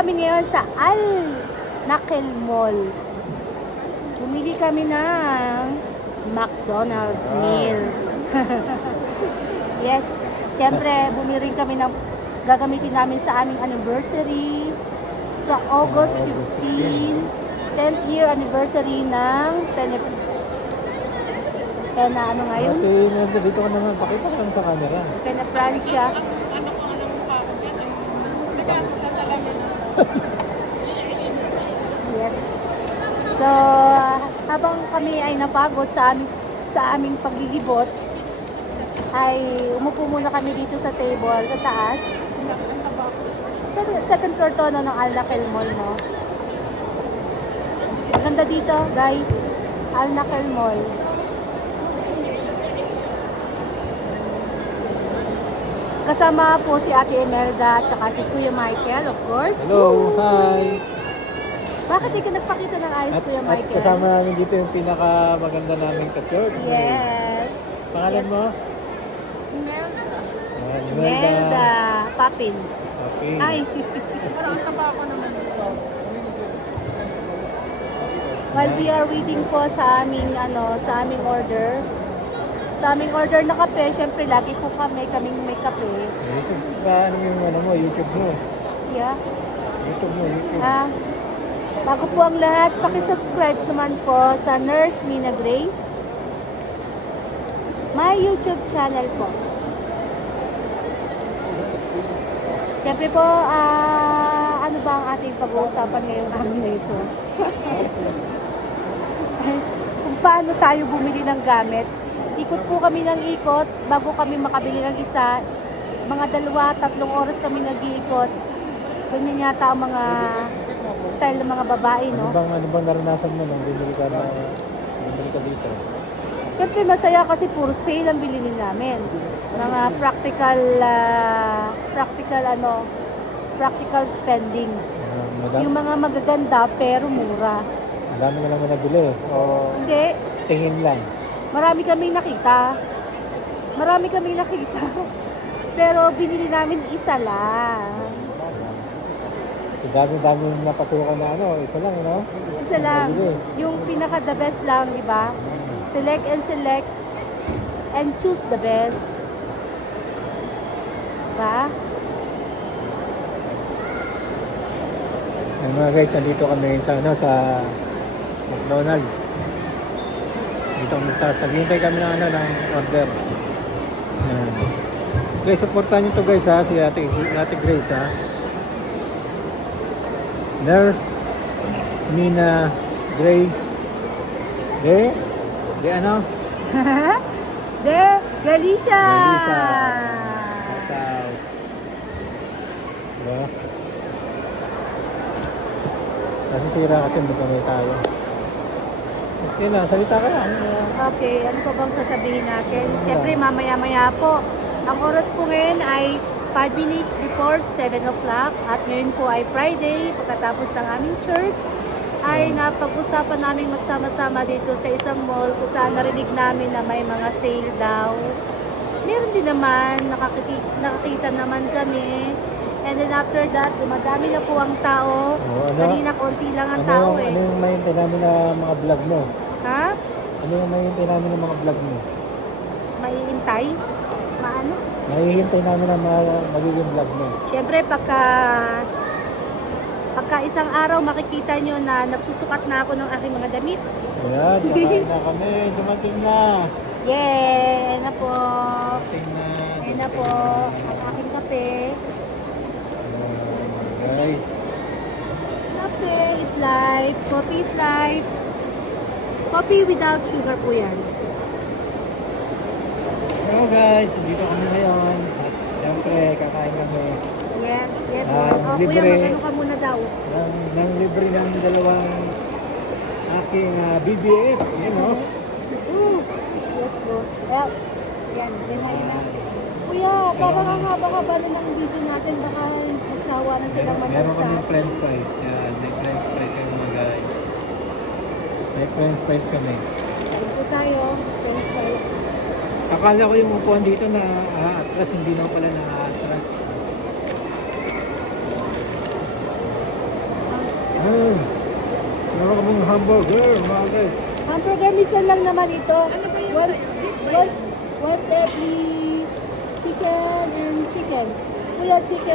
kami ngayon sa Al Nakhel Mall. Bumili kami ng McDonald's meal. Yes, syempre bumili rin kami ng gagamitin namin sa aming anniversary sa August 15, 10th year anniversary ng Pena ano ngayon? Dito ka naman, pakita ka lang sa camera. Pena Francia. Yes. So, habang kami ay napagod sa aming paglilibot, ay umupo muna kami dito sa table, sa taas. Second floor to no, ng Al Nakhel Mall, no? Maganda dito, guys. Al Nakhel Mall. Kasama po si Ate Imelda at saka si Kuya Michael, of course. Hello, hi! Bakit di ka nagpakita ng ayos, Kuya At Michael? kasama namin dito yung pinakamaganda naming ka-church. Yes. Pangalan Yes. mo? Imelda. Imelda. Papin. Okay. Ay. Parang ang taba ako naman. While we are waiting po sa aming order. Sa aming order na kape, syempre lagi po kaming may kape. YouTube ba? Ano yung YouTube mo? Yeah. YouTube mo, YouTube. Bago po ang lahat, paki-subscribe naman po sa Nurse Mina Grace. My YouTube channel po. Syempre po, ano ba ang ating pag-uusapan ngayong araw na ito? Kung paano tayo bumili ng gamit. Ikot po kami ng ikot bago kami makabili ng isa. Mga 2-3 oras kami nag-iikot. Ganyan yata ang mga style ng mga babae, no? Ano bang naranasan mo nung bumili ka dito? Siyempre masaya kasi puro sale ang bilhin namin. Mga practical spending. Yung mga magaganda pero mura. Ang dami na naman nabili. O Hindi, tingin lang. marami kaming nakita. Pero binili namin isa lang. Ang dami napasukan na isa lang, no? Isa lang. Yung pinaka the best lang, di ba? Select and choose the best. Diba? Mga guys, nandito kami sa McDonald's. Dito kami naghihintay kami ng order. Yan. Guys, supportan nyo to guys ha, si Ate Grace ha. Nurse Mina Grace. De ano? De Galicia! Shout. Diba? Nasisira kasi may tayo. Okay lang, salita ka lang. Okay, ano pa bang sasabihin natin? Siyempre, mamaya-maya po. Ang oras po ngayon ay 5 minutes before 7 o'clock. At ngayon po ay Friday, pagkatapos ng aming church, ay napag-usapan namin magsama-sama dito sa isang mall kung saan narinig namin na may mga sale daw. Meron din naman, nakakita naman kami. And then after that, dumadami na po ang tao. Kanina konti lang ang tao eh. Ano yung mahintay namin na mga vlog mo? Ha? Ano yung mahintay namin na mga vlog mo? Maiintay? Maano? Mahihintay namin na magiging vlog mo. Siyempre, pagka isang araw makikita nyo na nagsusukat na ako ng aking mga damit. Ayan, kakain na kami. Dumating na. Yay! Ayan na po. Dumating na. Ayan na po. Ang aking kape. Guys. Kape is life. Coffee is life. Coffee without sugar po yan. Hello guys, dito kami ngayon. At siyempre, kakain kami. Yeah, yeah po. Libre. Kuya, magano ka muna daw. Nang libre ng dalawang aking BBF. Yan o. Yes po. Well, yan. Yan na. Kuya, parang ang haba-haba na ng video natin. Baka magsawa na silang Meron manood sa kami atin. french fries. Yan, may french fries kayo mga guys. May french fries kami. Ito tayo. French fries. Akala ko yung upuan dito na atras, hindi na pala na atras. Meron kaming hamburger, mga guys. Hamburger minsan lang naman ito. Once every chicken and chicken. Kuya chicken